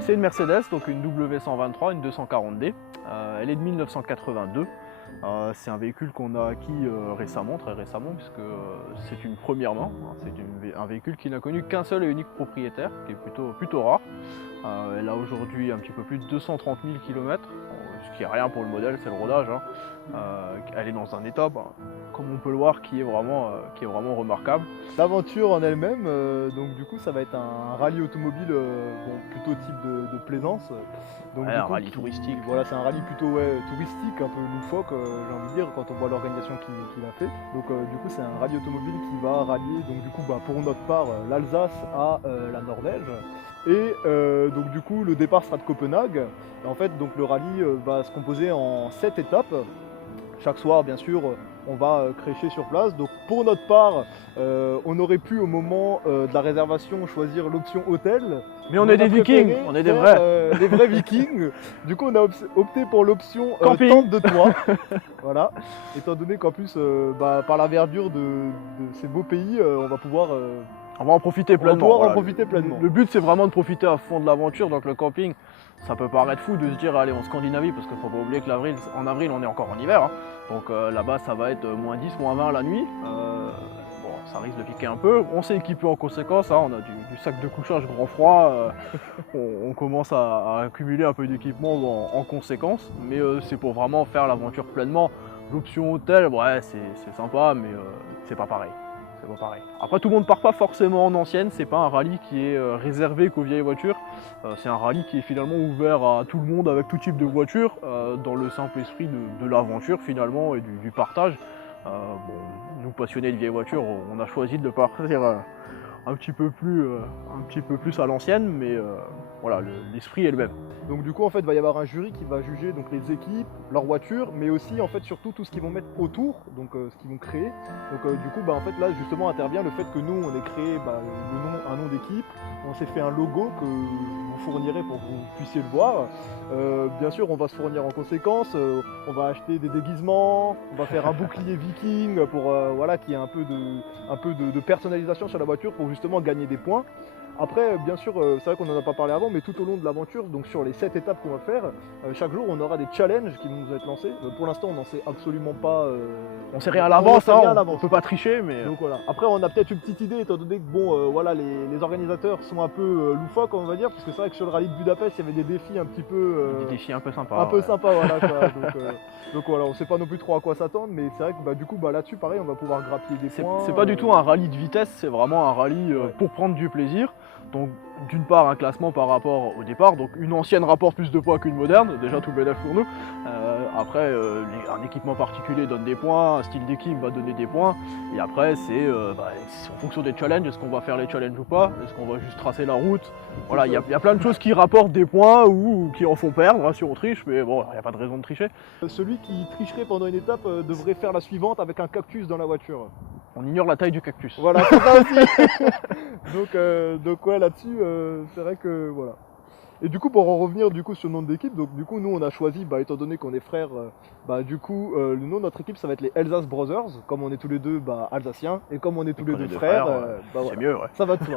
c'est une Mercedes, donc une W123, une 240D. Elle est de 1982. C'est un véhicule qu'on a acquis récemment, très récemment, puisque c'est une première main. C'est un véhicule qui n'a connu qu'un seul et unique propriétaire, qui est plutôt rare. Elle a aujourd'hui un petit peu plus de 230 000 km, ce qui est rien pour le modèle, c'est le rodage. Elle est dans un état, comme on peut le voir, qui est vraiment remarquable. L'aventure en elle-même, donc du coup ça va être un rallye automobile plutôt type de plaisance. Donc, Ouais, du un coup, rallye touristique. Voilà, c'est un rallye plutôt touristique, un peu loufoque, j'ai envie de dire, quand on voit l'organisation qu'il a fait. Donc du coup c'est un rallye automobile qui va rallier donc, du coup, pour notre part l'Alsace à la Norvège. Et donc du coup le départ sera de Copenhague. Et en fait donc le rallye va se composer en 7 étapes. Chaque soir bien sûr on va crécher sur place. Donc pour notre part on aurait pu au moment de la réservation choisir l'option hôtel. Mais on est des vikings, on est des vrais. Des vrais vikings. Du coup on a opté pour l'option Camping. tente de toit. Voilà. Étant donné qu'en plus par la verdure de ces beaux pays on va pouvoir on va en profiter pleinement. en profiter pleinement. Le but c'est vraiment de profiter à fond de l'aventure, donc le camping, ça peut paraître fou de se dire allez en Scandinavie, parce qu'il ne faut pas oublier qu'en avril on est encore en hiver, donc là-bas ça va être moins 10, moins 20 la nuit, bon ça risque de piquer un peu, on s'est équipé en conséquence, on a du sac de couchage grand froid, on commence à accumuler un peu d'équipement en conséquence, mais c'est pour vraiment faire l'aventure pleinement. L'option hôtel, ouais c'est sympa, mais c'est pas pareil. C'est pas pareil. Après tout le monde part pas forcément en ancienne, c'est pas un rallye qui est réservé qu'aux vieilles voitures, c'est un rallye qui est finalement ouvert à tout le monde avec tout type de voiture, dans le simple esprit de l'aventure finalement et du partage. Nous passionnés de vieilles voitures, on a choisi de partir un petit peu plus à l'ancienne, mais voilà, l'esprit est le même. Donc du coup en fait il va y avoir un jury qui va juger donc les équipes, leurs voitures, mais aussi en fait surtout tout ce qu'ils vont mettre autour, donc ce qu'ils vont créer. Donc du coup en fait là justement intervient le fait que nous on ait créé un nom d'équipe, on s'est fait un logo que vous fournirez pour que vous puissiez le voir. Bien sûr on va se fournir en conséquence, on va acheter des déguisements, on va faire un bouclier viking pour voilà qu'il y ait un peu de personnalisation sur la voiture pour justement gagner des points. Après, bien sûr, c'est vrai qu'on n'en a pas parlé avant, mais tout au long de l'aventure, donc sur les 7 étapes qu'on va faire, chaque jour on aura des challenges qui vont nous être lancés. Pour l'instant, on n'en sait absolument pas. On sait rien à l'avance, on peut pas tricher, mais. Donc voilà. Après, on a peut-être une petite idée, étant donné que voilà, les organisateurs sont un peu loufoques, on va dire, parce que c'est vrai que sur le rallye de Budapest, il y avait des défis un petit peu. Des défis un peu sympas. Un peu sympas, voilà. Quoi. Donc voilà, on sait pas non plus trop à quoi s'attendre, mais c'est vrai que du coup, là-dessus, pareil, on va pouvoir grappiller des points. C'est pas du tout un rallye de vitesse, c'est vraiment un rallye pour prendre du plaisir. Donc d'une part un classement par rapport au départ, donc une ancienne rapporte plus de points qu'une moderne, déjà tout bénéf pour nous. Après un équipement particulier donne des points, un style d'équipe va donner des points, et après c'est en fonction des challenges, est-ce qu'on va faire les challenges ou pas, est-ce qu'on va juste tracer la route. Voilà, il y a plein de choses qui rapportent des points ou qui en font perdre si on triche, mais bon, il n'y a pas de raison de tricher. Celui qui tricherait pendant une étape devrait faire la suivante avec un cactus dans la voiture. On ignore la taille du cactus. Voilà, c'est ça aussi. donc ouais, là-dessus, c'est vrai que voilà. Et du coup, pour en revenir du coup sur le nom de l'équipe, donc du coup nous on a choisi, étant donné qu'on est frères, du coup le nom de notre équipe ça va être les Elsace Brothers, comme on est tous les deux alsaciens, et comme on est tous les deux frères, c'est mieux, ouais. ça va de soi.